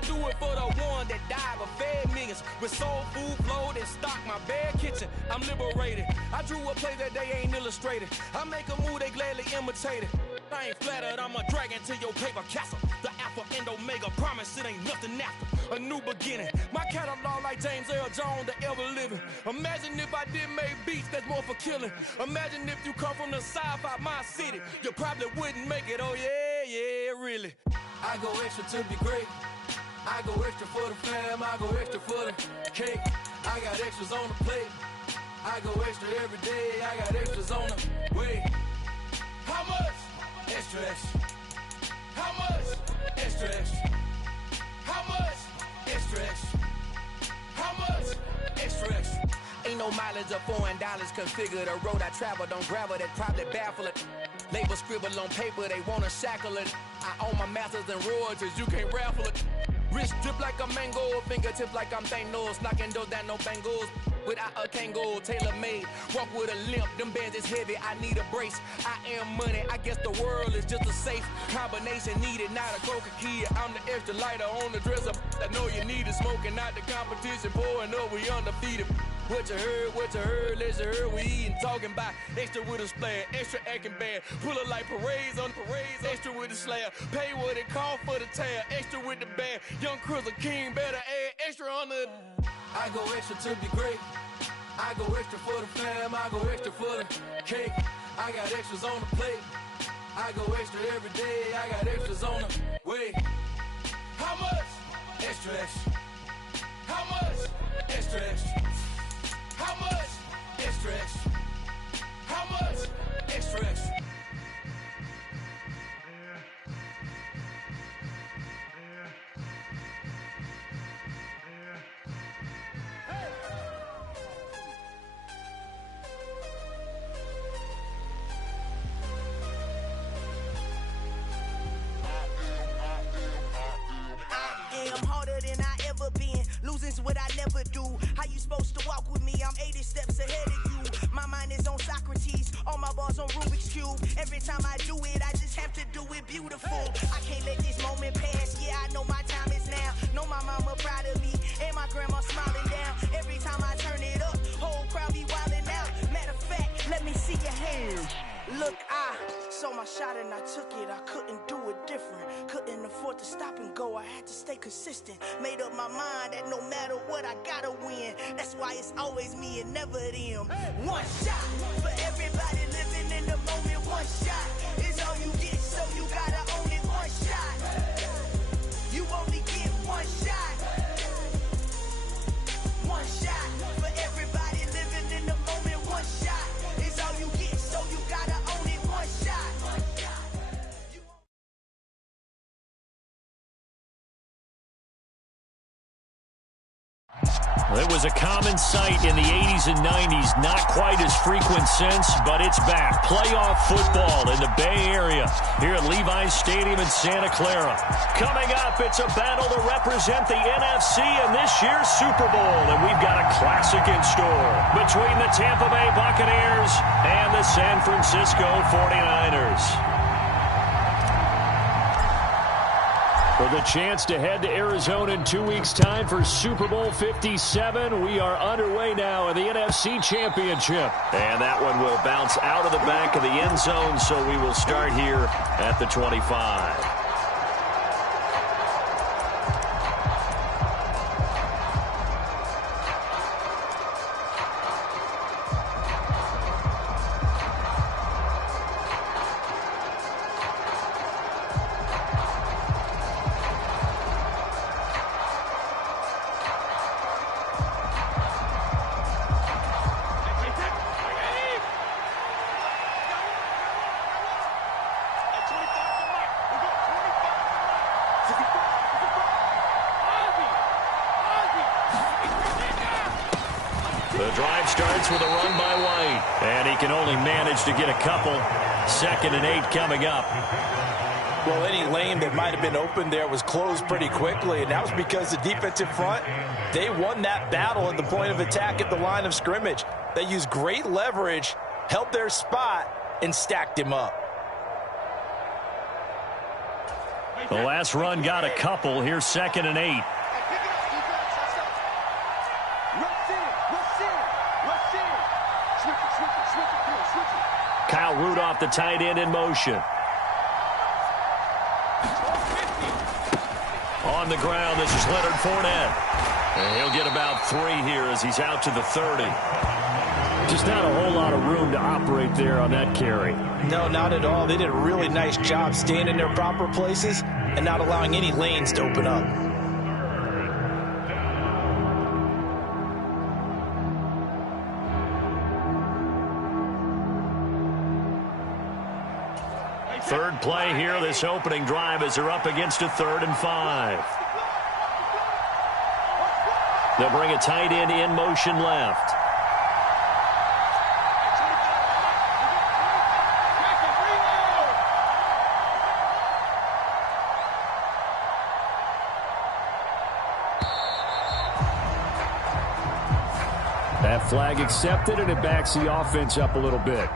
I do it for the one that died but fed millions. With soul food flowed and stocked my bare kitchen. I'm liberated. I drew a play that they ain't illustrated. I make a move they gladly imitate it. I ain't flattered, I'm a dragon to your paper castle. The Alpha and Omega, promise it ain't nothing after. A new beginning. My catalog like James Earl Jones, the ever living. Imagine if I did make beats that's more for killing. Imagine if you come from the sci-fi, my city. You probably wouldn't make it, oh yeah, really. I go extra to be great. I go extra for the fam, I go extra for the cake. I got extras on the plate. I go extra every day, I got extras on the way. How much? Extra, extra. How much? Extra, extra. How much? Extra, extra. How much? Extra, extra. Ain't no mileage of $4 configure the road I travel. Don't gravel that probably baffle it. Label scribble on paper, they wanna shackle it. I own my masters and royalties, you can't raffle it. Wrist drip like a mango, fingertips like I'm Thanos. Knocking those down, no bangles. Without a Kango, tailor-made. Walk with a limp, them bands is heavy, I need a brace. I am money, I guess the world is just a safe combination needed, not a coca key. I'm the extra lighter on the dresser. I know you need it, smoking out the competition, pouring up, we undefeated. What you heard, let you heard, we eatin', talking about extra with a splash, extra acting bad, pull it like parades on parades, extra with the slab, pay what it cost for the tab, extra with the bag, young Crizzle King, better add extra on the. I go extra to be great, I go extra for the fam, I go extra for the cake, I got extras on the plate, I go extra every day, I got extras on the way. How much? Extra, extra. How much? Extra, extra. How much? Extra, extra. How much? Extra, extra. Losing's what I never do. How you supposed to walk with me? I'm 80 steps ahead of you. My mind is on Socrates, all my bars on Rubik's Cube. Every time I do it, I just have to do it beautiful. I can't let this moment pass. Yeah, I know my time is now. Know my mama proud of me, and my grandma smiling down. Every time I turn it up, whole crowd be wildin' out. Matter of fact, let me see your hands. Look, I saw my shot and I took it. I couldn't do it different. Couldn't afford to stop and go. I had to stay consistent. Made up my mind that no matter what, I gotta win. That's why it's always me and never them. One shot for everybody living in the moment. One shot is all you get, so you gotta own it. One shot. You only get one shot. One shot for everybody living in the moment. One shot is all you get, so you gotta own it. One shot. It was a common sight in the 80s and 90s, not quite as frequent since, but it's back. Playoff football in the Bay Area here at Levi's Stadium in Santa Clara. Coming up, it's a battle to represent the NFC in this year's Super Bowl, and we've got a classic in store between the Tampa Bay Buccaneers and the San Francisco 49ers. For the chance to head to Arizona in 2 weeks' time for Super Bowl 57, we are underway now in the NFC Championship. And that one will bounce out of the back of the end zone, so we will start here at the 25. The drive starts with a run by White, and he can only manage to get a couple. 2nd and 8 coming up. Well, any lane that might have been open there was closed pretty quickly, and that was because the defensive front, they won that battle at the point of attack at the line of scrimmage. They used great leverage, held their spot, and stacked him up. The last run got a couple. Here's 2nd and 8. Kyle Rudolph, the tight end, in motion. On the ground, this is Leonard Fournette. And he'll get about 3 here as he's out to the 30. Just not a whole lot of room to operate there on that carry. No, not at all. They did a really nice job staying in their proper places and not allowing any lanes to open up. Third play here, this opening drive, as they're up against a 3rd and 5. They'll bring a tight end in motion left. That flag accepted, and it backs the offense up a little bit.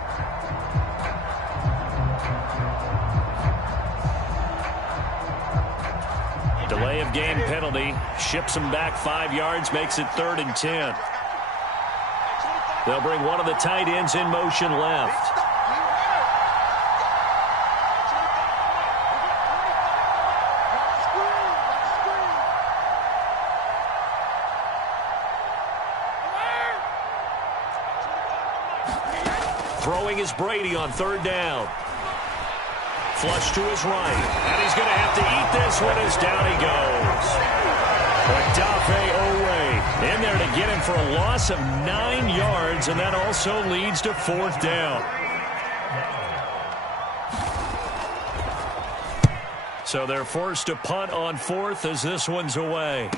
Delay of game penalty. Ships him back 5 yards, makes it 3rd and 10. They'll bring one of the tight ends in motion left. Throwing is Brady on 3rd down. Flush to his right. And he's going to have to eat this one as down he goes. Odafe Owe in there to get him for a loss of 9 yards, and that also leads to 4th down. So they're forced to punt on 4th as this one's away.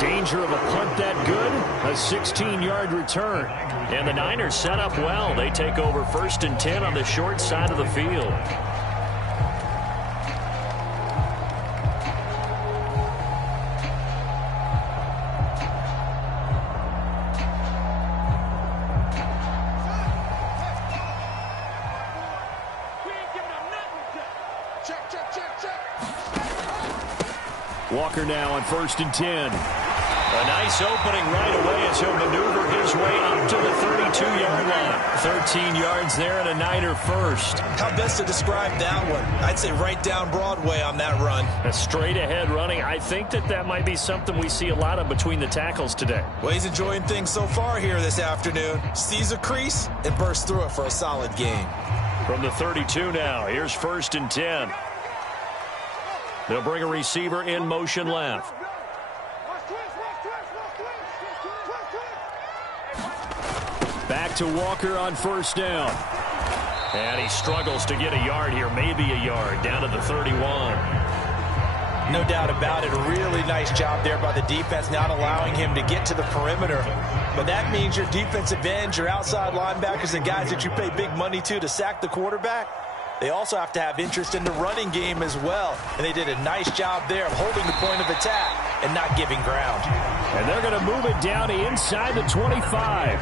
Danger of a punt that good, a 16-yard return. And the Niners set up well. They take over 1st and 10 on the short side of the field. Walker now on 1st and 10. A nice opening right away as he'll maneuver his way up to the 32-yard line. 13 yards there and a Niner first. How best to describe that one? I'd say right down Broadway on that run. A straight-ahead running. I think that might be something we see a lot of between the tackles today. Well, he's enjoying things so far here this afternoon. Sees a crease and bursts through it for a solid gain. From the 32 now, here's 1st and 10. They'll bring a receiver in motion left. Back to Walker on 1st down. And he struggles to get a yard here, maybe a yard, down to the 31. No doubt about it. A really nice job there by the defense, not allowing him to get to the perimeter. But that means your defensive ends, your outside linebackers, the guys that you pay big money to sack the quarterback, they also have to have interest in the running game as well. And they did a nice job there of holding the point of attack and not giving ground. And they're going to move it down to inside the 25.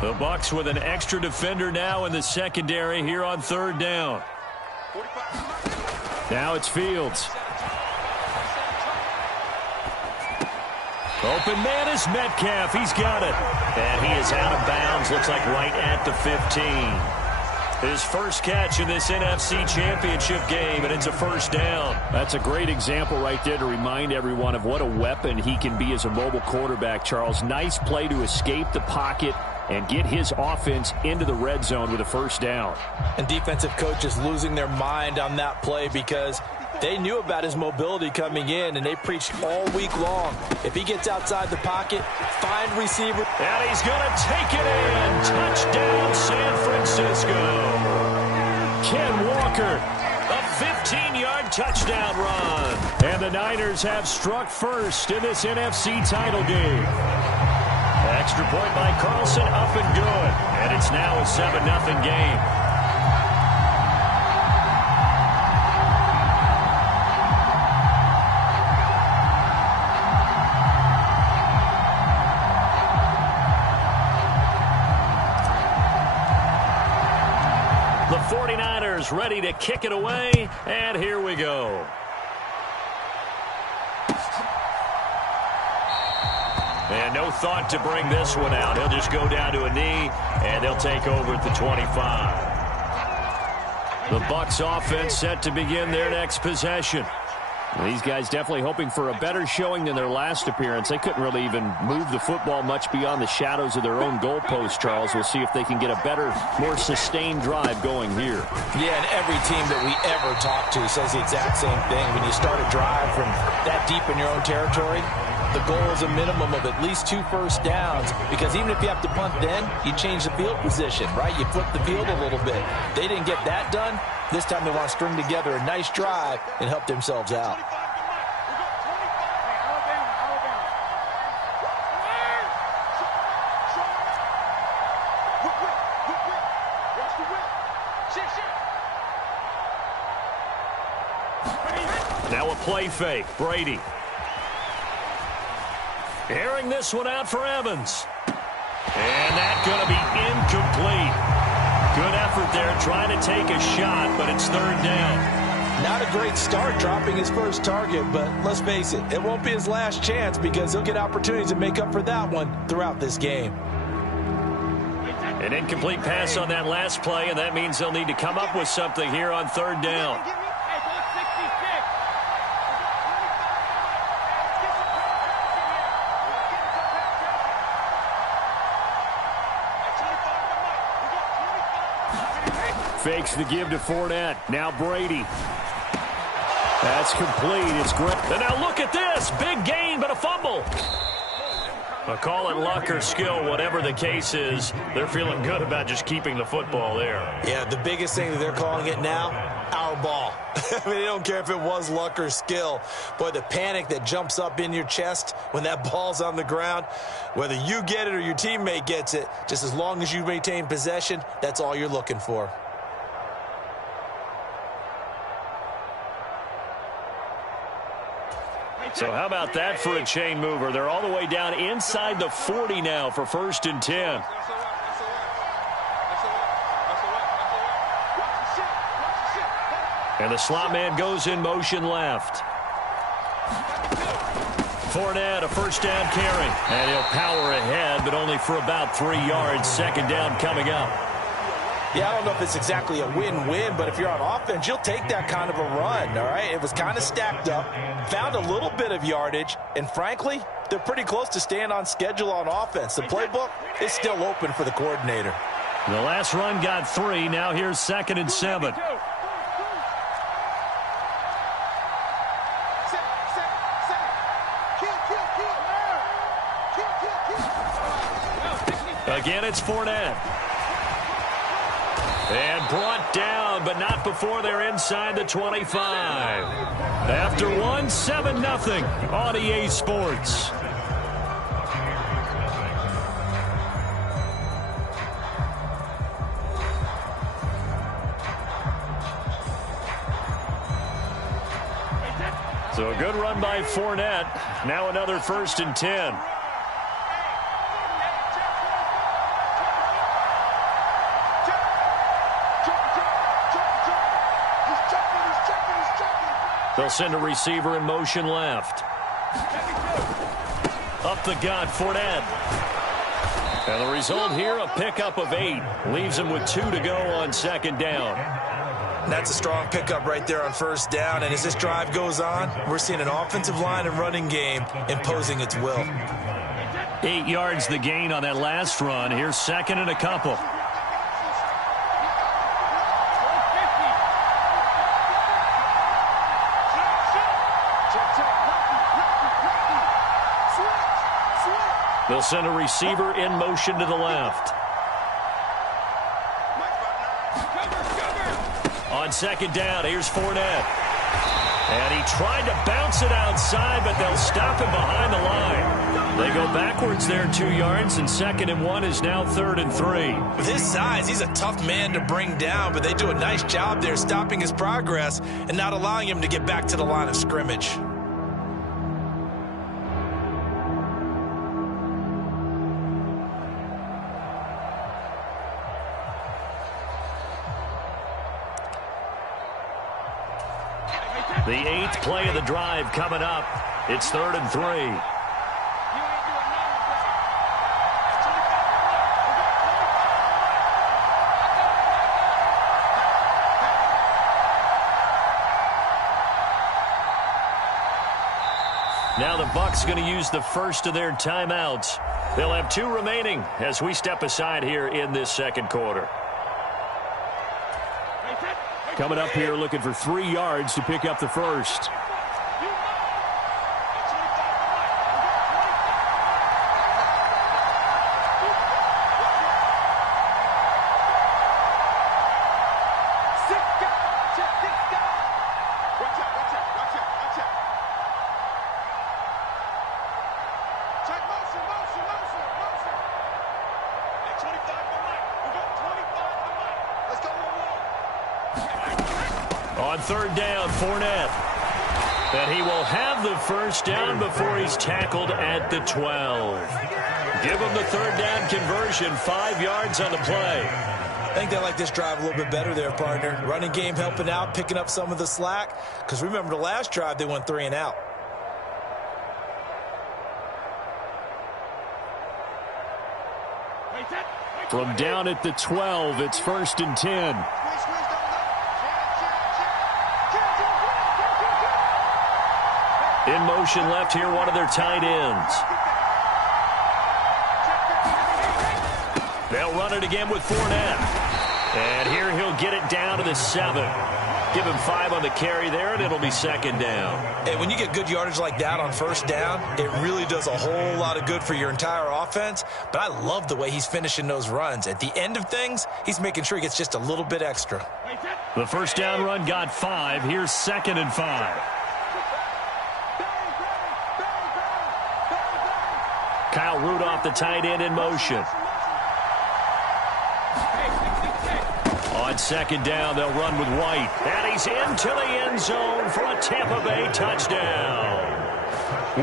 The Bucs with an extra defender now in the secondary here on 3rd down. Now it's Fields. Open man is Metcalf. He's got it. And he is out of bounds. Looks like right at the 15. His first catch in this NFC Championship game, and it's a 1st down. That's a great example right there to remind everyone of what a weapon he can be as a mobile quarterback, Charles. Nice play to escape the pocket and get his offense into the red zone with a 1st down. And defensive coaches losing their mind on that play because they knew about his mobility coming in, and they preached all week long. If he gets outside the pocket, find receiver. And he's going to take it in. Touchdown, San Francisco. Ken Walker, a 15-yard touchdown run. And the Niners have struck first in this NFC title game. Extra point by Carlson, up and good. And it's now a 7-0 game. The 49ers ready to kick it away, and here we go. And no thought to bring this one out. He'll just go down to a knee, and they'll take over at the 25. The Bucs offense set to begin their next possession. These guys definitely hoping for a better showing than their last appearance. They couldn't really even move the football much beyond the shadows of their own goalpost, Charles. We'll see if they can get a better, more sustained drive going here. Yeah, and every team that we ever talk to says the exact same thing. When you start a drive from that deep in your own territory, the goal is a minimum of at least 2 first downs, because even if you have to punt then, you change the field position, right? You flip the field a little bit. They didn't get that done. This time they want to string together a nice drive and help themselves out. Now a play fake. Brady. Airing this one out for Evans. And that's going to be incomplete. Good effort there trying to take a shot, but it's 3rd down. Not a great start dropping his first target, but let's face it, it won't be his last chance, because he'll get opportunities to make up for that one throughout this game. An incomplete pass on that last play, and that means they'll need to come up with something here on 3rd down. Fakes the give to Fournette. Now Brady. That's complete. It's great. And now look at this. Big gain, but a fumble. I'll call it luck or skill, whatever the case is. They're feeling good about just keeping the football there. Yeah, the biggest thing that they're calling it now, our ball. I mean, they don't care if it was luck or skill. Boy, the panic that jumps up in your chest when that ball's on the ground, whether you get it or your teammate gets it, just as long as you maintain possession, that's all you're looking for. So how about that for a chain mover? They're all the way down inside the 40 now for 1st and 10. And the slot man goes in motion left. Fournette, a 1st down carry. And he'll power ahead, but only for about 3 yards. 2nd down coming up. Yeah, I don't know if it's exactly a win-win, but if you're on offense, you'll take that kind of a run, all right? It was kind of stacked up, found a little bit of yardage, and frankly, they're pretty close to staying on schedule on offense. The playbook is still open for the coordinator. The last run got 3. Now here's 2nd and 7. Again, it's Fournette. And brought down, but not before they're inside the 25. After one, 7-0 on EA Sports. So a good run by Fournette. Now another 1st and 10. They'll send a receiver in motion left. Up the gut, Fournette. And the result here, a pickup of 8. Leaves him with 2 to go on 2nd down. That's a strong pickup right there on 1st down. And as this drive goes on, we're seeing an offensive line and running game imposing its will. 8 yards the gain on that last run. Here's 2nd and a couple. They'll send a receiver in motion to the left. On On second down, here's Fournette. And he tried to bounce it outside, but they'll stop him behind the line. They go backwards there 2 yards, and 2nd and 1 is now 3rd and 3. With his size, he's a tough man to bring down, but they do a nice job there stopping his progress and not allowing him to get back to the line of scrimmage. The 8th play of the drive coming up. It's 3rd and 3. Now the Bucs going to use the first of their timeouts. They'll have 2 remaining as we step aside here in this 2nd quarter. Coming up here looking for 3 yards to pick up the first. On 3rd down, Fournette. And he will have the first down before he's tackled at the 12. Give him the 3rd down conversion, 5 yards on the play. I think they like this drive a little bit better there, partner. Running game helping out, picking up some of the slack. Because remember the last drive, they went 3 and out. From down at the 12, it's 1st and 10. In motion left here, one of their tight ends. They'll run it again with Fournette. And here he'll get it down to the 7. Give him 5 on the carry there, and it'll be 2nd down. Hey, when you get good yardage like that on 1st down, it really does a whole lot of good for your entire offense. But I love the way he's finishing those runs. At the end of things, he's making sure he gets just a little bit extra. The 1st down run got 5. Here's 2nd and 5. Kyle Rudolph, the tight end, in motion. On 2nd down, they'll run with White. And he's into the end zone for a Tampa Bay touchdown.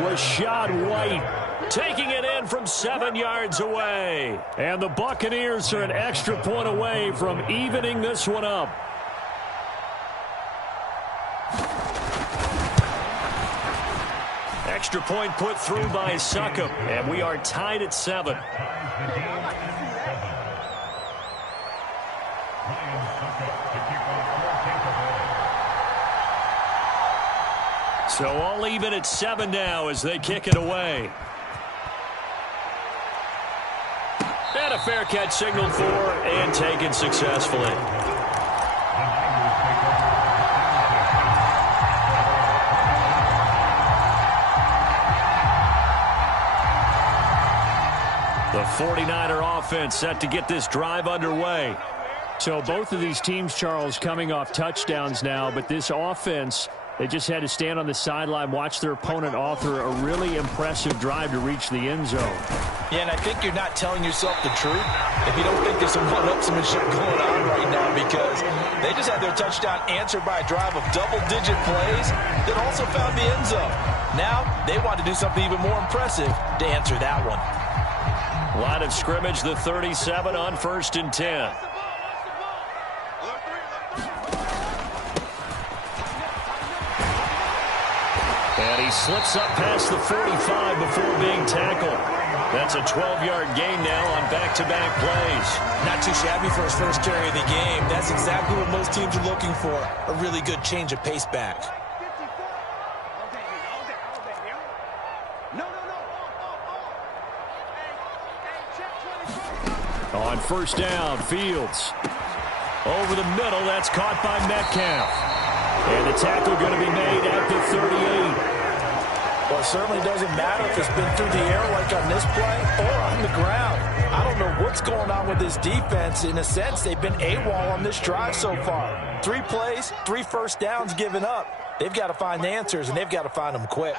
Rashad White taking it in from 7 yards away. And the Buccaneers are an extra point away from evening this one up. Extra point put through by Succop, and we are tied at 7. So all even at 7 now as they kick it away. And a fair catch signaled for and taken successfully. The 49er offense set to get this drive underway. So both of these teams, Charles, coming off touchdowns now, but this offense, they just had to stand on the sideline, watch their opponent author a really impressive drive to reach the end zone. Yeah, and I think you're not telling yourself the truth if you don't think there's some one-upsmanship going on right now, because they just had their touchdown answered by a drive of double-digit plays that also found the end zone. Now they want to do something even more impressive to answer that one. Line of scrimmage, the 37 on 1st and 10. And he slips up past the 45 before being tackled. That's a 12-yard gain now on back-to-back plays. Not too shabby for his first carry of the game. That's exactly what most teams are looking for, a really good change of pace back. On 1st down, Fields. Over the middle, that's caught by Metcalf. And the tackle going to be made at the 38. Well, it certainly doesn't matter if it's been through the air like on this play or on the ground. I don't know what's going on with this defense. In a sense, they've been AWOL on this drive so far. 3 plays, 3 first downs given up. They've got to find the answers, and they've got to find them quick.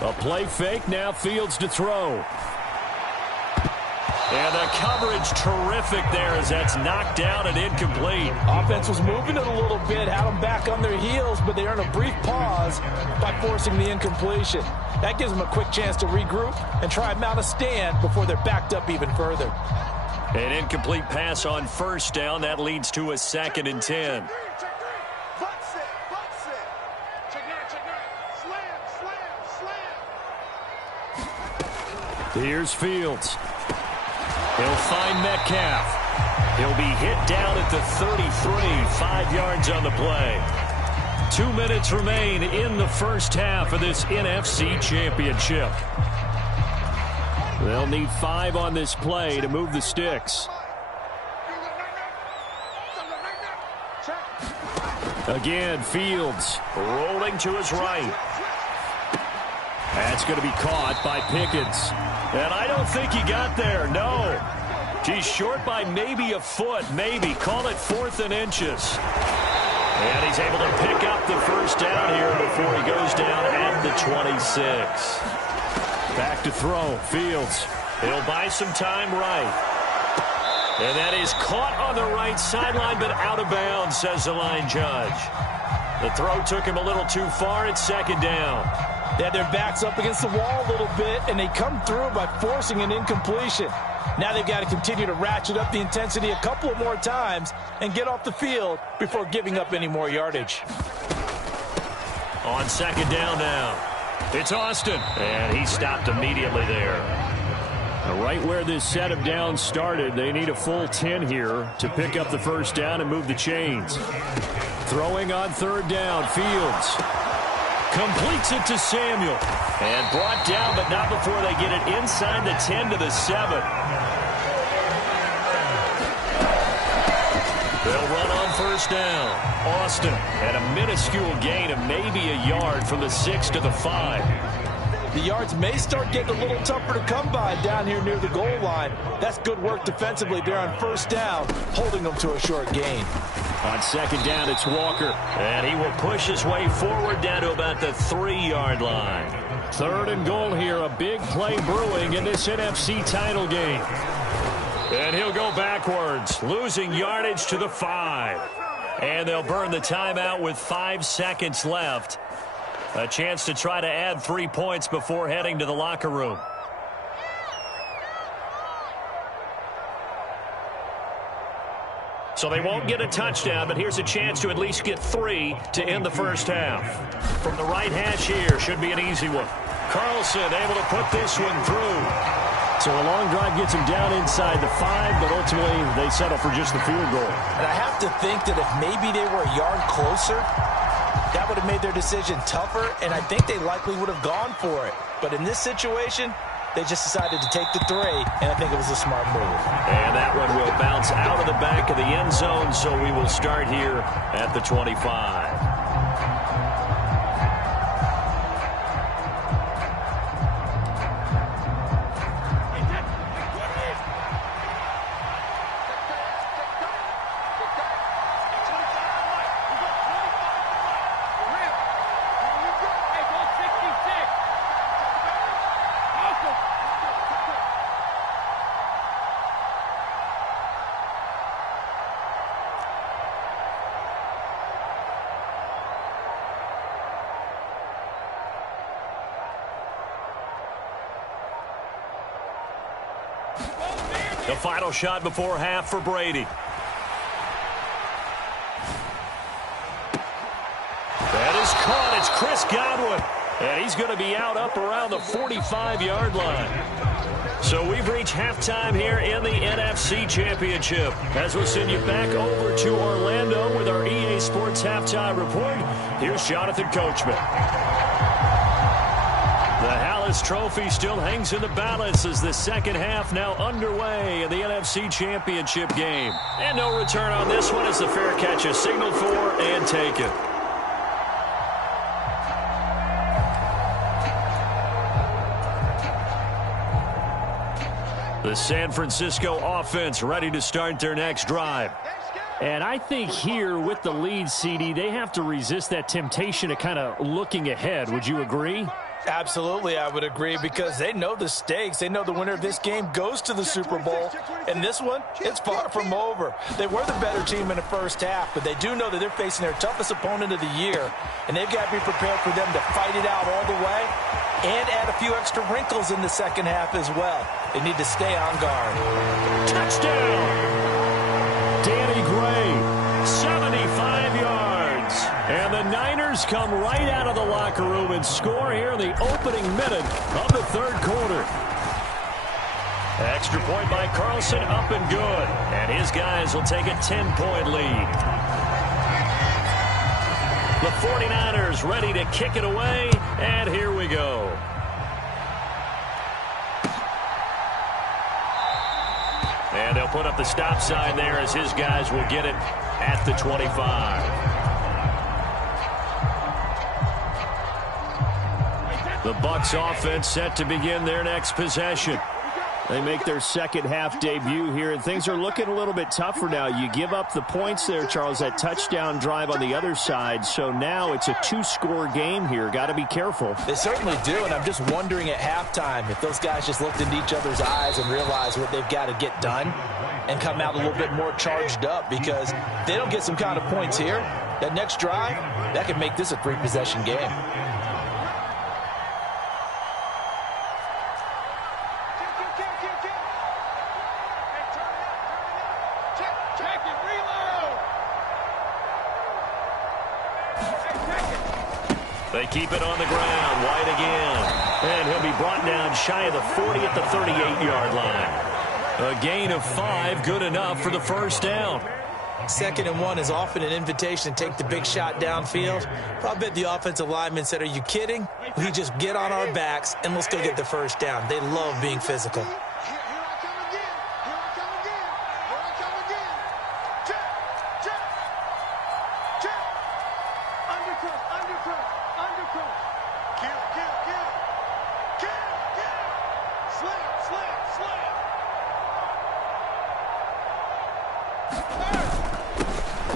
A play fake, now Fields to throw. And the coverage terrific there as that's knocked down and incomplete. Offense was moving it a little bit, had them back on their heels, but they earned a brief pause by forcing the incompletion. That gives them a quick chance to regroup and try and mount a stand before they're backed up even further. An incomplete pass on first down. That leads to a 2nd and 10. Here's Fields. He'll find Metcalf. He'll be hit down at the 33, 5 yards on the play. 2 minutes remain in the first half of this NFC Championship. They'll need 5 on this play to move the sticks. Again, Fields rolling to his right. That's going to be caught by Pickens. And I don't think he got there, no. He's short by maybe a foot, maybe. Call it 4th and inches. And he's able to pick up the first down here before he goes down at the 26. Back to throw, Fields. He'll buy some time right. And that is caught on the right sideline, but out of bounds, says the line judge. The throw took him a little too far. It's 2nd down. They had their backs up against the wall a little bit, and they come through by forcing an incompletion. Now they've got to continue to ratchet up the intensity a couple of more times and get off the field before giving up any more yardage. On 2nd down now, it's Austin, and he stopped immediately there. Now, right where this set of downs started, they need a full 10 here to pick up the first down and move the chains. Throwing on 3rd down, Fields completes it to Samuel. And brought down, but not before they get it inside the 10 to the 7. They'll run on first down. Austin at a minuscule gain of maybe a yard from the 6 to the 5. The yards may start getting a little tougher to come by down here near the goal line. That's good work defensively there on first down, holding them to a short gain. On 2nd down, it's Walker. And he will push his way forward down to about the 3-yard line. 3rd and goal here. A big play brewing in this NFC title game. And he'll go backwards, losing yardage to the 5. And they'll burn the timeout with 5 seconds left. A chance to try to add 3 points before heading to the locker room. So they won't get a touchdown, but here's a chance to at least get 3 to end the first half. From the right hash here, should be an easy one. Carlson able to put this one through. So a long drive gets him down inside the 5, but ultimately they settle for just the field goal. And I have to think that if maybe they were a yard closer, that would have made their decision tougher, and I think they likely would have gone for it. But in this situation, they just decided to take the 3, and I think it was a smart move. And that one will bounce out of the back of the end zone, so we will start here at the 25. The final shot before half for Brady. That is caught. It's Chris Godwin. And he's going to be out up around the 45-yard line. So we've reached halftime here in the NFC Championship. As we'll send you back over to Orlando with our EA Sports Halftime Report, here's Jonathan Coachman. The Hallis Trophy still hangs in the balance as the second half now underway in the NFC Championship game. And no return on this one as the fair catch is signaled for and taken. The San Francisco offense ready to start their next drive. And I think here with the lead, CD, they have to resist that temptation of kind of looking ahead. Would you agree? Absolutely, I would agree, because they know the stakes. They know the winner of this game goes to the Super Bowl. And this one, it's far from over. They were the better team in the first half, but they do know that they're facing their toughest opponent of the year. And they've got to be prepared for them to fight it out all the way and add a few extra wrinkles in the second half as well. They need to stay on guard. Touchdown! Danny Gray, 75 yards. And the Niners come right out of the locker room and score here in the opening minute of the third quarter. Extra point by Carlson, up and good. And his guys will take a 10-point lead. The 49ers ready to kick it away, and here we go. And they'll put up the stop sign there as his guys will get it at the 25. The Bucs offense set to begin their next possession. They make their second half debut here, and things are looking a little bit tougher now. You give up the points there, Charles, that touchdown drive on the other side. So now it's a two-score game here. Got to be careful. They certainly do, and I'm just wondering at halftime if those guys just looked into each other's eyes and realized what they've got to get done and come out a little bit more charged up, because if they don't get some kind of points here, that next drive, that could make this a three-possession game. They keep it on the ground. White again. And he'll be brought down shy of the 40 at the 38-yard line. A gain of 5, good enough for the first down. 2nd and 1 is often an invitation to take the big shot downfield. I bet the offensive lineman said, "Are you kidding? We just get on our backs and let's go get the first down." They love being physical.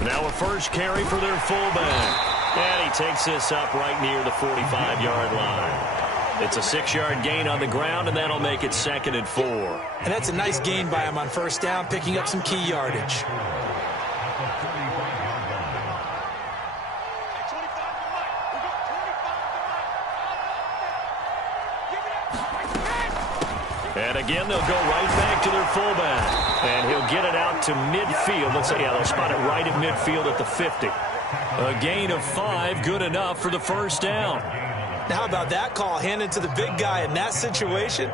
Now a first carry for their fullback. And he takes this up right near the 45-yard line. It's a 6-yard gain on the ground, and that'll make it 2nd and 4. And that's a nice gain by him on first down, picking up some key yardage. And again, they'll go right back to their fullback. And he'll get it out to midfield. Let's say, yeah, they'll spot it right at midfield at the 50. A gain of 5, good enough for the first down. Now, how about that call handed to the big guy in that situation?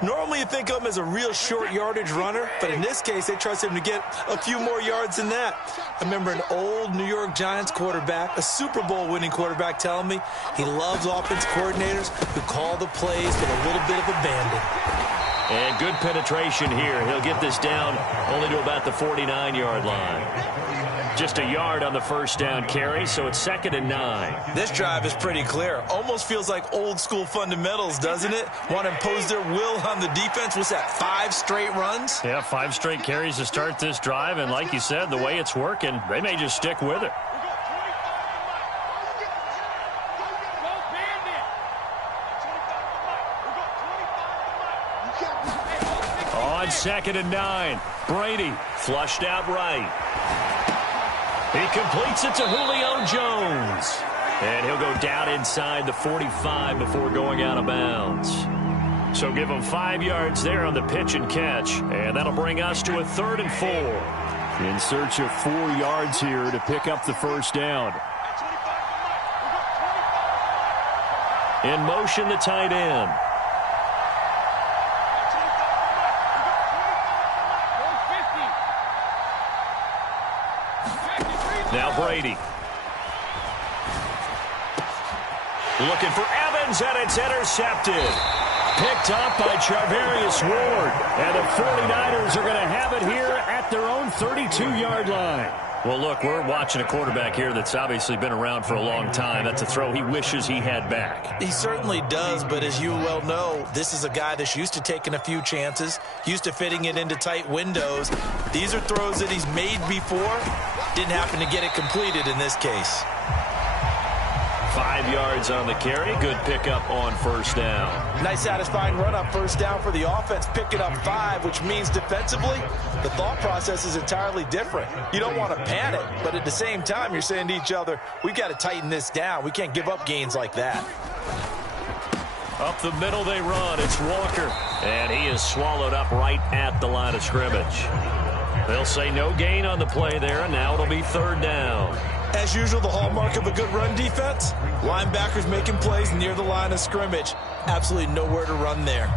Normally, you think of him as a real short yardage runner, but in this case, they trust him to get a few more yards than that. I remember an old New York Giants quarterback, a Super Bowl winning quarterback, telling me he loves offense coordinators who call the plays with a little bit of abandon. And good penetration here. He'll get this down only to about the 49-yard line. Just a yard on the first down carry, so it's 2nd and 9. This drive is pretty clear. Almost feels like old school fundamentals, doesn't it? Want to impose their will on the defense. What's that, 5 straight runs? Yeah, 5 straight carries to start this drive, and like you said, the way it's working, they may just stick with it. On 2nd and 9, Brady flushed out right. He completes it to Julio Jones. And he'll go down inside the 45 before going out of bounds. So give him 5 yards there on the pitch and catch. And that'll bring us to a 3rd and 4. In search of 4 yards here to pick up the first down. In motion, the tight end. Now Brady. Looking for Evans, and it's intercepted. picked up by Charvarius Ward. And the 49ers are going to have it here at their own 32-yard line. Well, look, we're watching a quarterback here that's obviously been around for a long time. That's a throw he wishes he had back. He certainly does, but as you well know, this is a guy that's used to taking a few chances, used to fitting it into tight windows. These are throws that he's made before. Didn't happen to get it completed in this case. 5 yards on the carry. Good pickup on first down. Nice satisfying run on first down for the offense, picking up 5, which means defensively, the thought process is entirely different. You don't want to panic, but at the same time, you're saying to each other, we've got to tighten this down. We can't give up gains like that. Up the middle they run. It's Walker. And he is swallowed up right at the line of scrimmage. They'll say no gain on the play there, and now it'll be third down. As usual, the hallmark of a good run defense, linebackers making plays near the line of scrimmage. Absolutely nowhere to run there.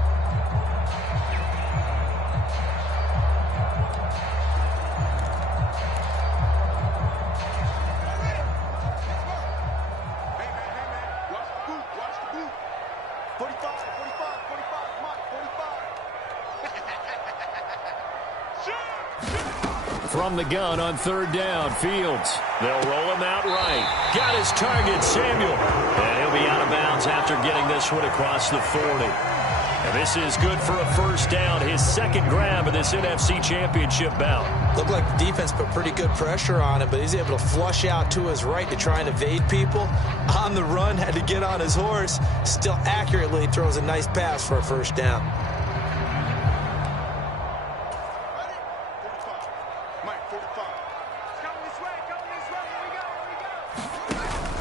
From the gun on third down, Fields. They'll roll him out right. Got his target, Samuel. And he'll be out of bounds after getting this one across the 40. And this is good for a first down, his second grab of this NFC Championship bout. Looked like the defense put pretty good pressure on him, but he's able to flush out to his right to try and evade people. On the run, had to get on his horse. Still accurately throws a nice pass for a first down.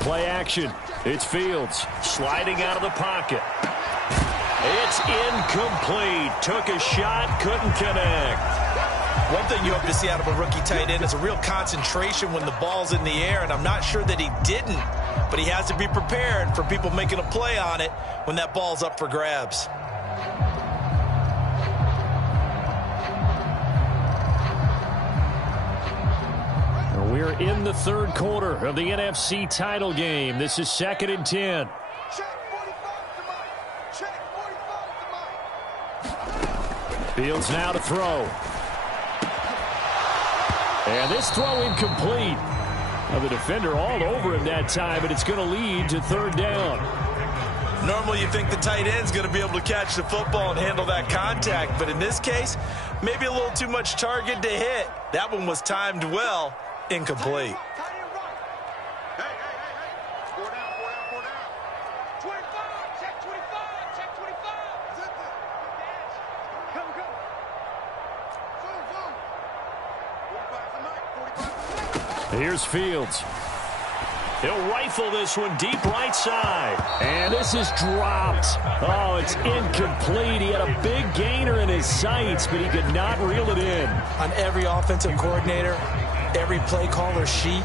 Play action. It's Fields sliding out of the pocket. It's incomplete. Took a shot, couldn't connect. One thing you hope to see out of a rookie tight end is a real concentration when the ball's in the air, and I'm not sure that he didn't, but he has to be prepared for people making a play on it when that ball's up for grabs. We're in the third quarter of the NFC title game. This is 2nd and 10. Fields now to throw. And this throw incomplete. Now the defender all over him that time, but it's going to lead to third down. Normally you think the tight end's going to be able to catch the football and handle that contact, but in this case, maybe a little too much target to hit. That one was timed well. Incomplete. Here's Fields. He'll rifle this one deep right side. And this is dropped. Oh, it's incomplete. He had a big gainer in his sights, but he could not reel it in. On every offensive coordinator, every play caller sheet,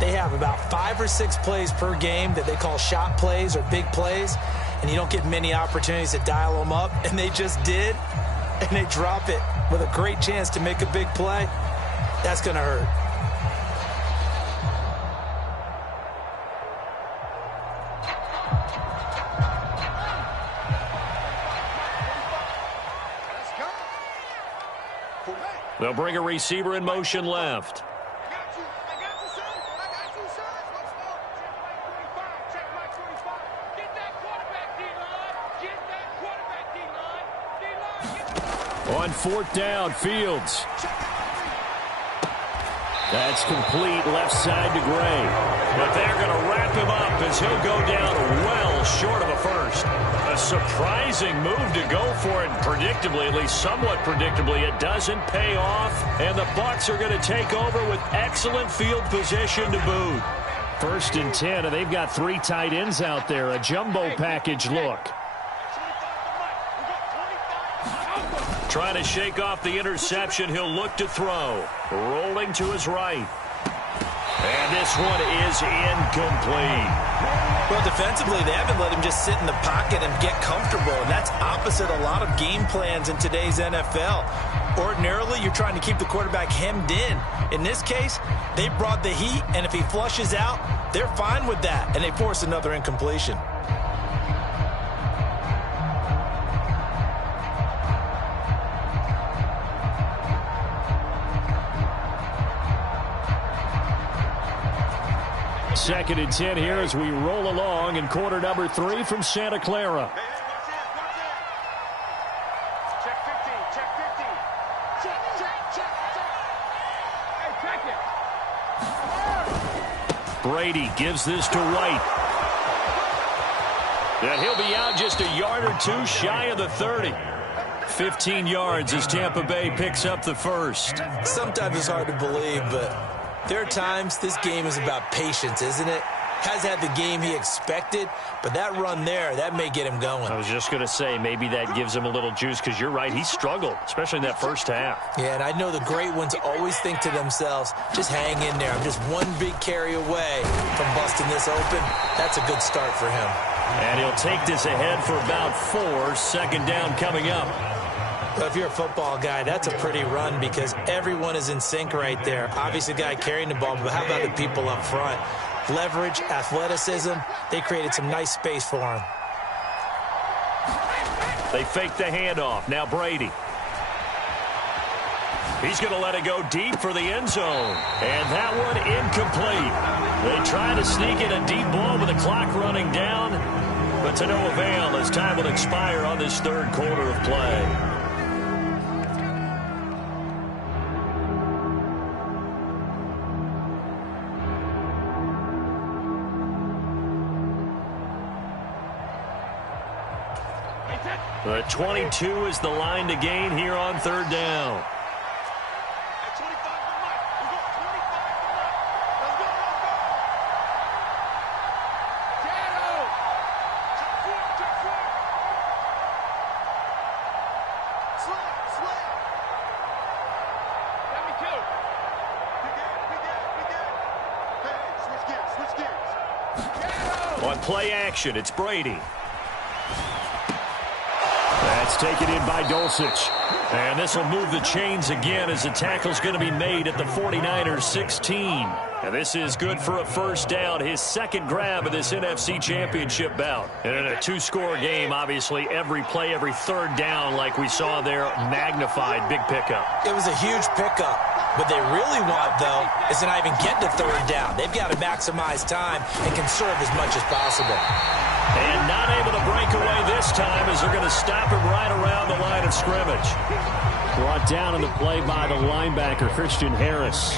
they have about 5 or 6 plays per game that they call shot plays or big plays, and you don't get many opportunities to dial them up, and they just did, and they drop it with a great chance to make a big play. That's going to hurt. They'll bring a receiver in motion left. On fourth down, Fields. That's complete left side to Gray. But they're going to wrap him up as he'll go down well short of a first. A surprising move to go for it. Predictably, at least somewhat predictably, it doesn't pay off. And the Bucs are going to take over with excellent field position to boot. 1st and 10, and they've got 3 tight ends out there. A jumbo package look. Trying to shake off the interception. He'll look to throw. Rolling to his right. And this one is incomplete. Well, defensively, they haven't let him just sit in the pocket and get comfortable, and that's opposite a lot of game plans in today's NFL. Ordinarily, you're trying to keep the quarterback hemmed in. In this case, they brought the heat, and if he flushes out, they're fine with that, and they force another incompletion. 2nd and 10 here as we roll along in quarter number 3 from Santa Clara. Check 50, check 50. Check. Hey, check it. Brady gives this to White. And he'll be out just a yard or two shy of the 30. 15 yards as Tampa Bay picks up the first. Sometimes it's hard to believe, but there are times this game is about patience, isn't it? Hasn't had the game he expected, but that run there, that may get him going. I was just going to say, maybe that gives him a little juice, because you're right, he struggled, especially in that first half. Yeah, and I know the great ones always think to themselves, just hang in there. I'm just one big carry away from busting this open. That's a good start for him. And he'll take this ahead for about 4. 2nd down coming up. Well, if you're a football guy, that's a pretty run because everyone is in sync right there. Obviously, the guy carrying the ball, but how about the people up front? Leverage, athleticism, they created some nice space for him. They fake the handoff. Now Brady. He's going to let it go deep for the end zone. And that one incomplete. They try to sneak in a deep ball with the clock running down, but to no avail as time will expire on this 3rd quarter of play. The 22 is the line to gain here on 3rd down. On play action, it's Brady. That's taken in by Dulcich. And this will move the chains again as the tackle's going to be made at the 49ers 16. And this is good for a first down, his 2nd grab of this NFC Championship bout. And in a 2-score game, obviously, every play, every 3rd down, like we saw there, magnified, big pickup. It was a huge pickup. What they really want, though, is to not even get to 3rd down. They've got to maximize time and conserve as much as possible. And not able to break away this time as they're going to stop him right around the line of scrimmage. Brought down on the play by the linebacker, Christian Harris.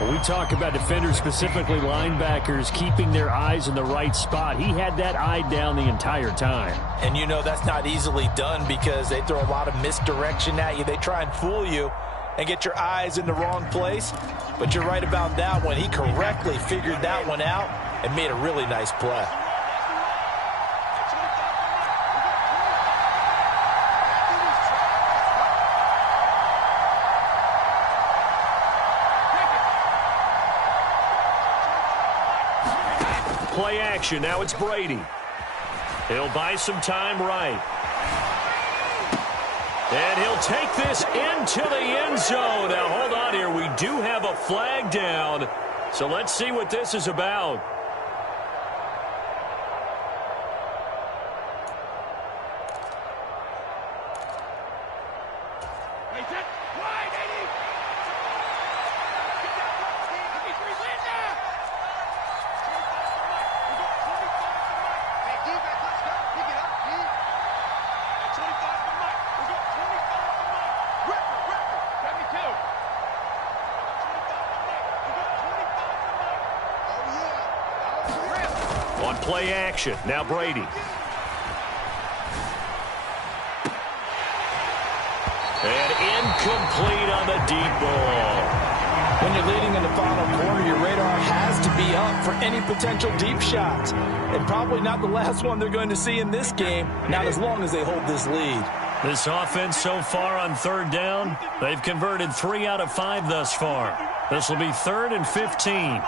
When we talk about defenders, specifically linebackers, keeping their eyes in the right spot, he had that eye down the entire time. And you know that's not easily done because they throw a lot of misdirection at you. They try and fool you and get your eyes in the wrong place. But you're right about that one. He correctly figured that one out and made a really nice play. Play action. Now it's Brady. He'll buy some time right. And he'll take this into the end zone. Now, hold on here. We do have a flag down. So let's see what this is about. On play action, now Brady. And incomplete on the deep ball. When you're leading in the final quarter, your radar has to be up for any potential deep shots. And probably not the last one they're going to see in this game, not as long as they hold this lead. This offense so far on 3rd down, they've converted 3 out of 5 thus far. This will be 3rd and 15.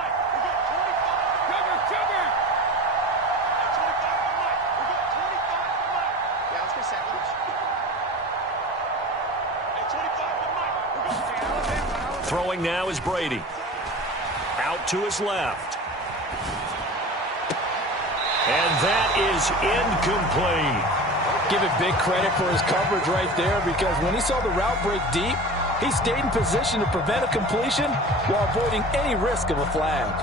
Throwing now is Brady. Out to his left. And that is incomplete. Give it big credit for his coverage right there because when he saw the route break deep, he stayed in position to prevent a completion while avoiding any risk of a flag.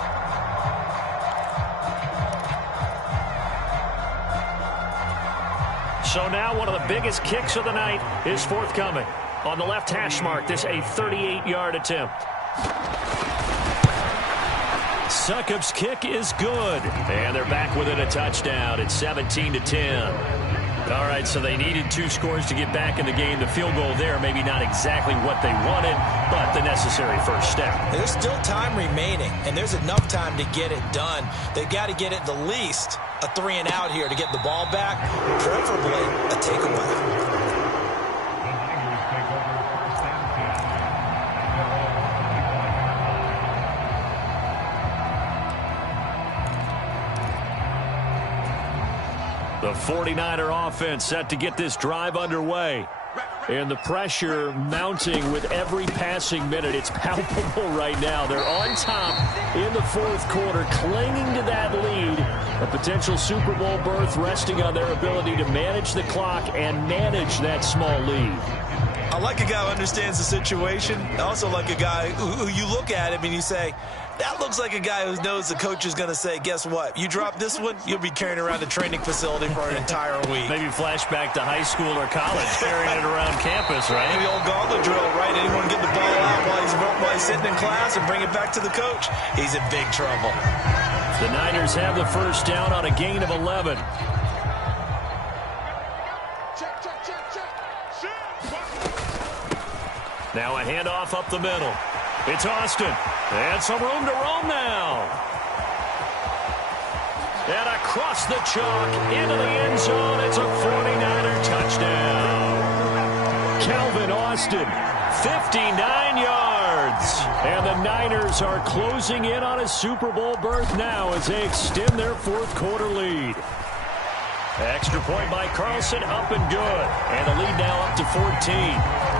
So now one of the biggest kicks of the night is forthcoming. On the left hash mark, this a 38-yard attempt. Succop's kick is good. And they're back within a touchdown. It's 17-10. All right, so they needed 2 scores to get back in the game. The field goal there, maybe not exactly what they wanted, but the necessary first step. There's still time remaining, and there's enough time to get it done. They got to get at the least a 3-and-out here to get the ball back, preferably a takeaway. The 49er offense set to get this drive underway. And the pressure mounting with every passing minute. It's palpable right now. They're on top in the fourth quarter, clinging to that lead. A potential Super Bowl berth resting on their ability to manage the clock and manage that small lead. I like a guy who understands the situation. I also like a guy who you look at him and you say, that looks like a guy who knows the coach is going to say, guess what? You drop this one, you'll be carrying around a training facility for an entire week. Maybe flashback to high school or college, carrying it around campus, right? The old gauntlet drill, right? Anyone get the ball out while he's sitting in class and bring it back to the coach? He's in big trouble. The Niners have the first down on a gain of 11. Now a handoff up the middle. It's Austin. And some room to roam now. And across the chalk into the end zone. It's a 49er touchdown. Calvin Austin, 59 yards. And the Niners are closing in on a Super Bowl berth now as they extend their fourth quarter lead. Extra point by Carlson, up and good. And the lead now up to 14.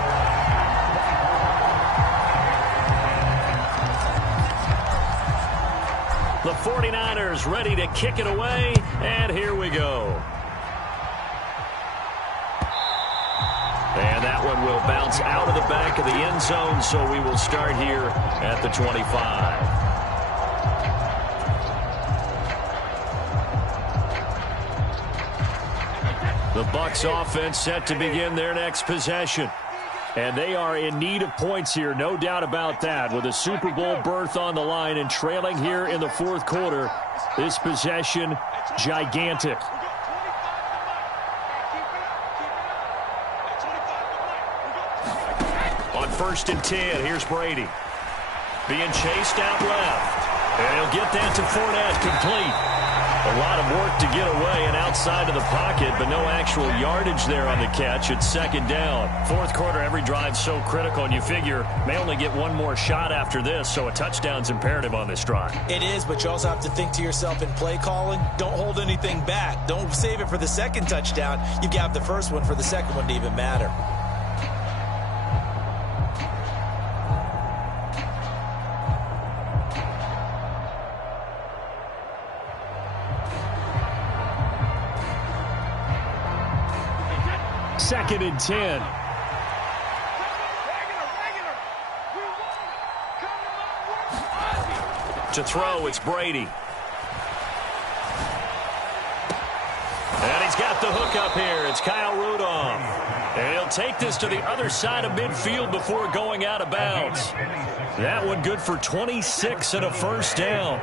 The 49ers ready to kick it away, and here we go. And that one will bounce out of the back of the end zone, so we will start here at the 25. The Bucs offense set to begin their next possession. And they are in need of points here, no doubt about that. With a Super Bowl berth on the line and trailing here in the fourth quarter, this possession, gigantic. On 1st and 10, here's Brady. Being chased out left. And he'll get that to Fournette, complete. A lot of work to get away and outside of the pocket, but no actual yardage there on the catch. It's second down. Fourth quarter, every drive's so critical, and you figure may only get one more shot after this, so a touchdown's imperative on this drive. It is, but you also have to think to yourself in play calling, don't hold anything back. Don't save it for the second touchdown. You've got the first one for the second one to even matter. Second and 10. To throw, it's Brady. And he's got the hook up here. It's Kyle Rudolph. And he'll take this to the other side of midfield before going out of bounds. That one good for 26 and a first down.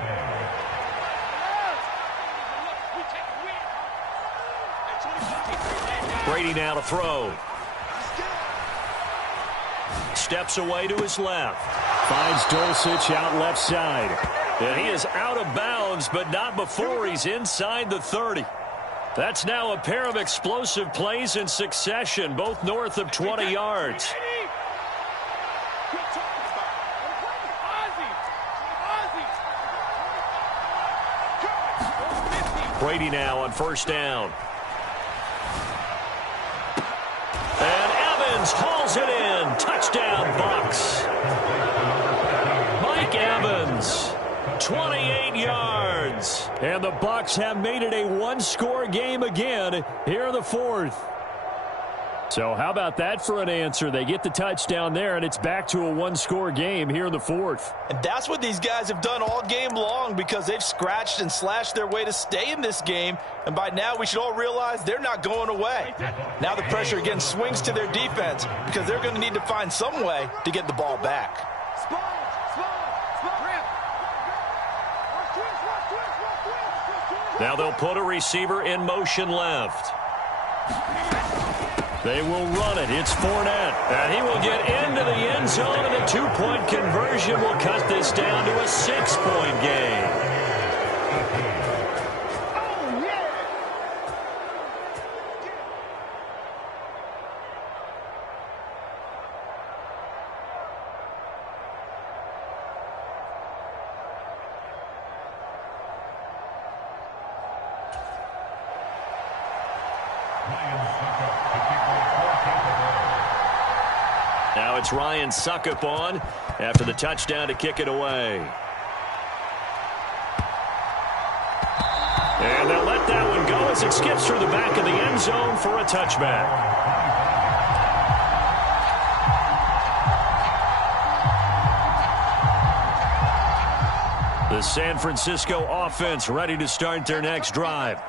Brady now to throw. Steps away to his left. Finds Dulcich out left side. And he is out of bounds, but not before he's inside the 30. That's now a pair of explosive plays in succession, both north of 20 yards. Brady now on first down. And Evans hauls it in. Touchdown, Bucs. Mike Evans, 28 yards. And the Bucs have made it a one-score game again here in the fourth. So how about that for an answer? They get the touchdown there, and it's back to a one-score game here in the fourth. And that's what these guys have done all game long because they've scratched and slashed their way to stay in this game. And by now, we should all realize they're not going away. Now the pressure again swings to their defense because they're going to need to find some way to get the ball back. Now they'll put a receiver in motion left. They will run it. It's Fournette. And he will get into the end zone, and a two-point conversion will cut this down to a 6-point game. Now it's Ryan Suckup on after the touchdown to kick it away. And they'll let that one go as it skips through the back of the end zone for a touchback. The San Francisco offense ready to start their next drive.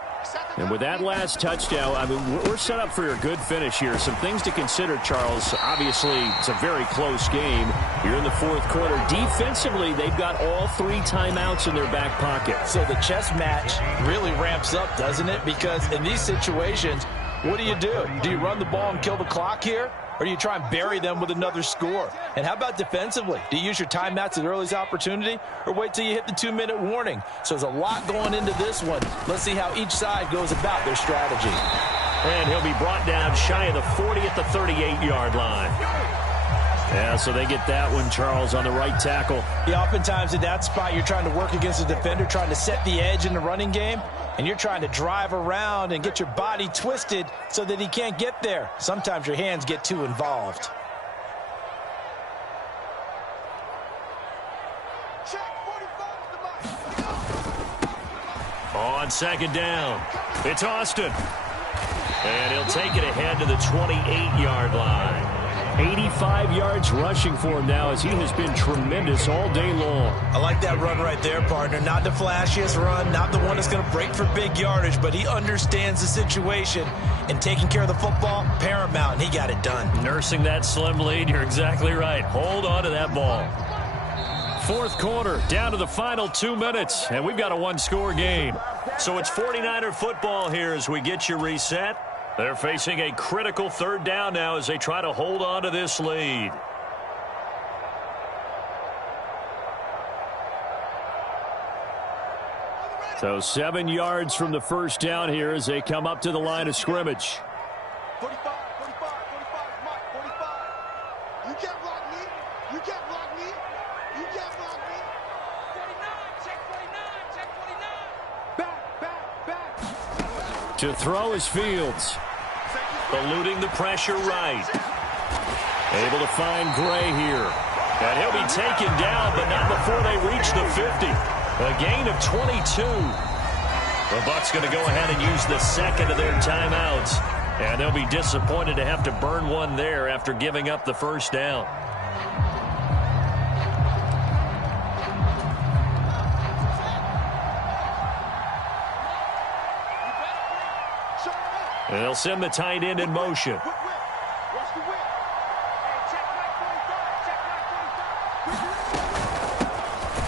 And with that last touchdown, I mean, we're set up for a good finish here. Some things to consider, Charles. Obviously, it's a very close game here in the fourth quarter. Defensively, they've got all 3 timeouts in their back pocket. So the chess match really ramps up, doesn't it? Because in these situations, what do? Do you run the ball and kill the clock here? Or do you try and bury them with another score? And how about defensively? Do you use your timeouts at earliest opportunity or wait till you hit the 2-minute warning? So there's a lot going into this one. Let's see how each side goes about their strategy. And he'll be brought down shy of the 40 at the 38-yard line. Yeah, so they get that one, Charles, on the right tackle. Yeah, oftentimes in that spot, you're trying to work against a defender, trying to set the edge in the running game, and you're trying to drive around and get your body twisted so that he can't get there. Sometimes your hands get too involved. On second down, it's Austin. And he'll take it ahead to the 28-yard line. 85 yards rushing for him now as he has been tremendous all day long. I like that run right there, partner. Not the flashiest run, not the one that's going to break for big yardage, but he understands the situation, and taking care of the football, paramount, and he got it done. Nursing that slim lead, you're exactly right. Hold on to that ball. Fourth quarter, down to the final 2 minutes, and we've got a one-score game. So it's 49er football here as we get you reset. They're facing a critical third down now as they try to hold on to this lead. So 7 yards from the first down here as they come up to the line of scrimmage. 45, 45, 45, Mike, 45. You can't block me. You can't block me. You can't block me. 49, check 49, check 49. Back. To throw is Fields. Eluding the pressure right. Able to find Gray here. And he'll be taken down, but not before they reach the 50. A gain of 22. The Bucs going to go ahead and use the second of their timeouts. And they'll be disappointed to have to burn one there after giving up the first down. And they'll send the tight end in motion.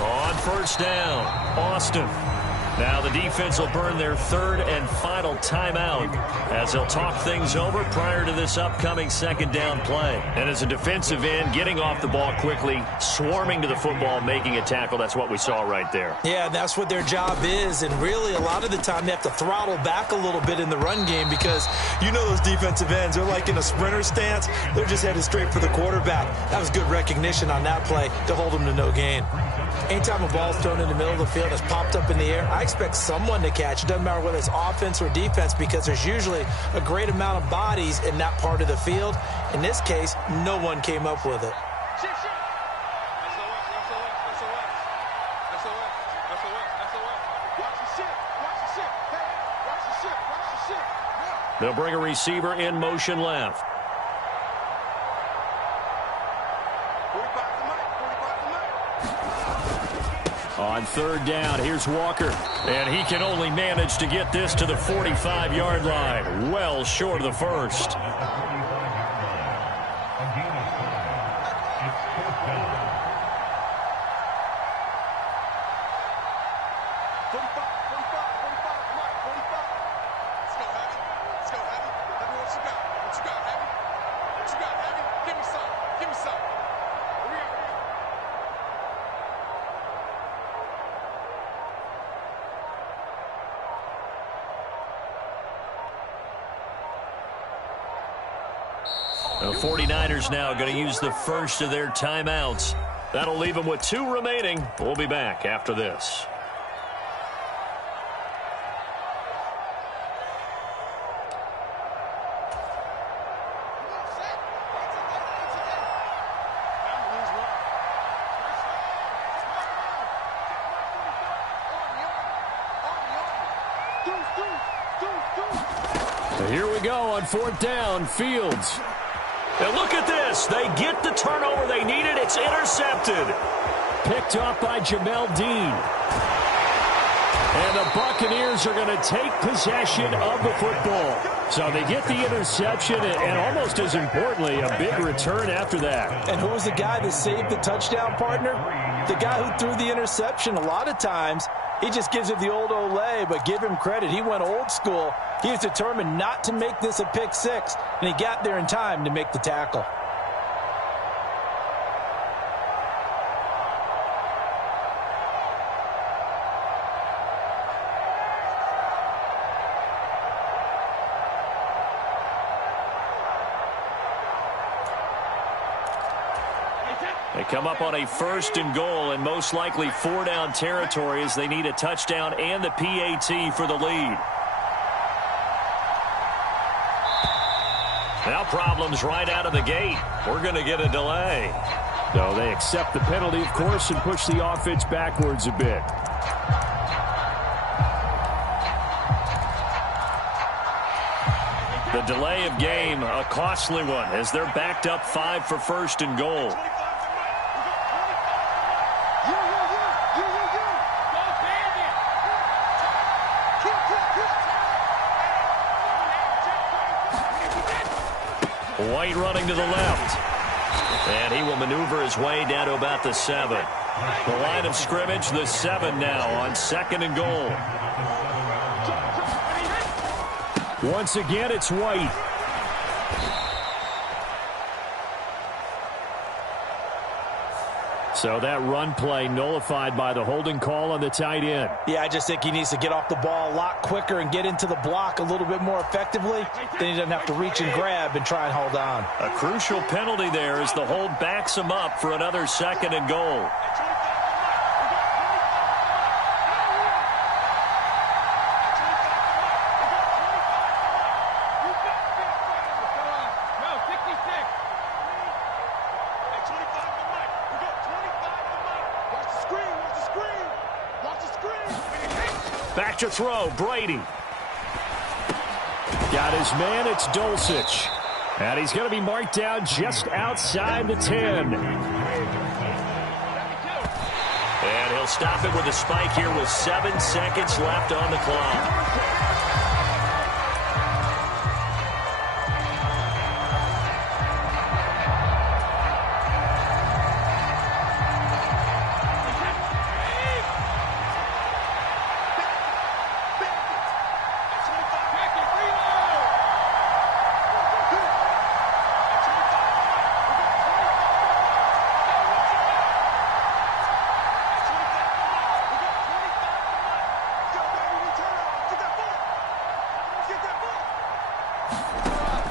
On first down, Austin. Now the defense will burn their third and final timeout as they'll talk things over prior to this upcoming second down play. And as a defensive end, getting off the ball quickly, swarming to the football, making a tackle, that's what we saw right there. Yeah, that's what their job is, and really a lot of the time they have to throttle back a little bit in the run game because you know those defensive ends, they're like in a sprinter stance. They're just headed straight for the quarterback. That was good recognition on that play to hold them to no gain. Anytime a ball's thrown in the middle of the field and it's popped up in the air, I expect someone to catch. It doesn't matter whether it's offense or defense because there's usually a great amount of bodies in that part of the field. In this case, no one came up with it. They'll bring a receiver in motion left. On third down, here's Walker. And he can only manage to get this to the 45-yard line. Well short of the first. The 49ers now going to use the first of their timeouts. That'll leave them with 2 remaining. We'll be back after this. Here we go on fourth down. Fields. And look at this. They get the turnover they needed. It's intercepted. Picked off by Jamel Dean. And the Buccaneers are going to take possession of the football. So they get the interception and almost as importantly, a big return after that. And who was the guy that saved the touchdown, partner? The guy who threw the interception. A lot of times, he just gives it the old Olay, but give him credit. He went old school. He was determined not to make this a pick six, and he got there in time to make the tackle. They come up on a 1st and goal and most likely 4-down territory as they need a touchdown and the PAT for the lead. Now problems right out of the gate. We're going to get a delay. So they accept the penalty, of course, and push the offense backwards a bit. The delay of game, a costly one, as they're backed up 5 for 1st and goal. White running to the left. And he will maneuver his way down to about the 7. The line of scrimmage, the 7 now on 2nd and goal. Once again, it's White. So that run play nullified by the holding call on the tight end. Yeah, I just think he needs to get off the ball a lot quicker and get into the block a little bit more effectively. Then he doesn't have to reach and grab and try and hold on. A crucial penalty there as the hold backs him up for another 2nd and goal. Back to throw, Brady. Got his man, it's Dulcich. And he's going to be marked down just outside the 10. And he'll stop it with a spike here with 7 seconds left on the clock.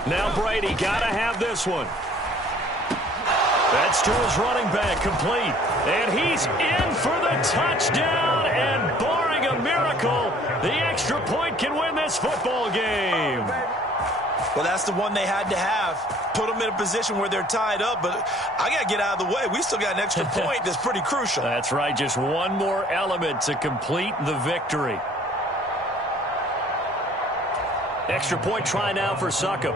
Now Brady got to have this one. That's to his running back, complete. And he's in for the touchdown. And barring a miracle, the extra point can win this football game. Well, that's the one they had to have. Put them in a position where they're tied up. But I got to get out of the way. We still got an extra point that's pretty crucial. That's right. Just one more element to complete the victory. Extra point try now for Succop.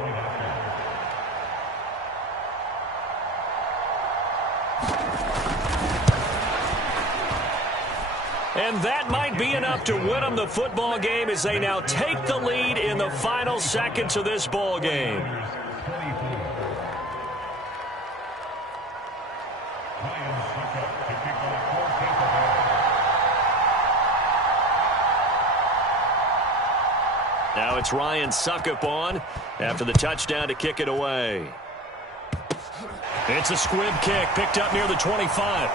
And that might be enough to win them the football game as they now take the lead in the final seconds of this ball game. Now it's Ryan Suckup on after the touchdown to kick it away. It's a squib kick picked up near the 25.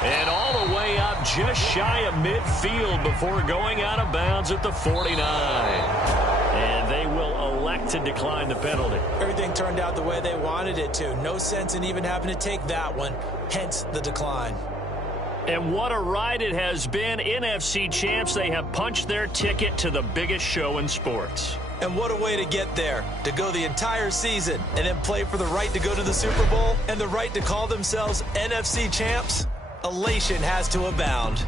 And all the way up just shy of midfield before going out of bounds at the 49. And they will elect to decline the penalty. Everything turned out the way they wanted it to. No sense in even having to take that one, hence the decline. And what a ride it has been. NFC champs, they have punched their ticket to the biggest show in sports. And what a way to get there, to go the entire season and then play for the right to go to the Super Bowl and the right to call themselves NFC champs. Elation has to abound.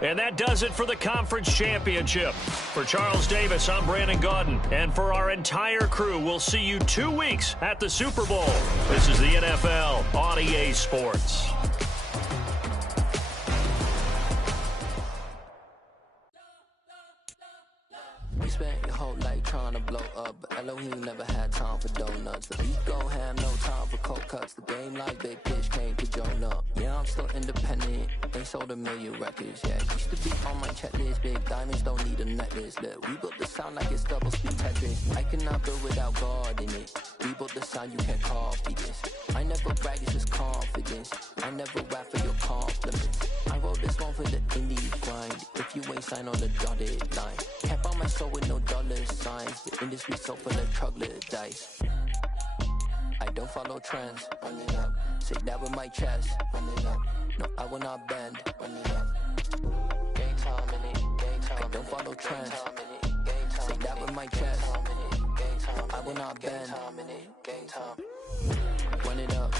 And that does it for the conference championship. For Charles Davis, I'm Brandon Gaudin. And for our entire crew, we'll see you 2 weeks at the Super Bowl. This is the NFL on EA Sports. We spent your whole life trying to blow up, but Elohim never had time for donuts. The beat go ham, no time for cold cuts. The game like big pitch came to Jonah. Yeah, I'm still independent. They sold 1 million records. Yeah, used to be on my checklist. Big diamonds don't need a necklace. Look, we built the sound like it's double speed Tetris. I cannot build without God in it. We built the sound, you can't copy this. I never brag, it's just confidence. I never rap for your compliments. I wrote this one for the indie grind. If you ain't signed on the dotted line, can't buy my soul with no dollar signs. The industry so full of troglodytes. I don't follow trends. Run it up. Say that with my chest. Run it up. No, I will not bend. Run it up. Game time in it. Game time. I don't follow trends. Say that with my chest. I will not bend. Game time. Run it up.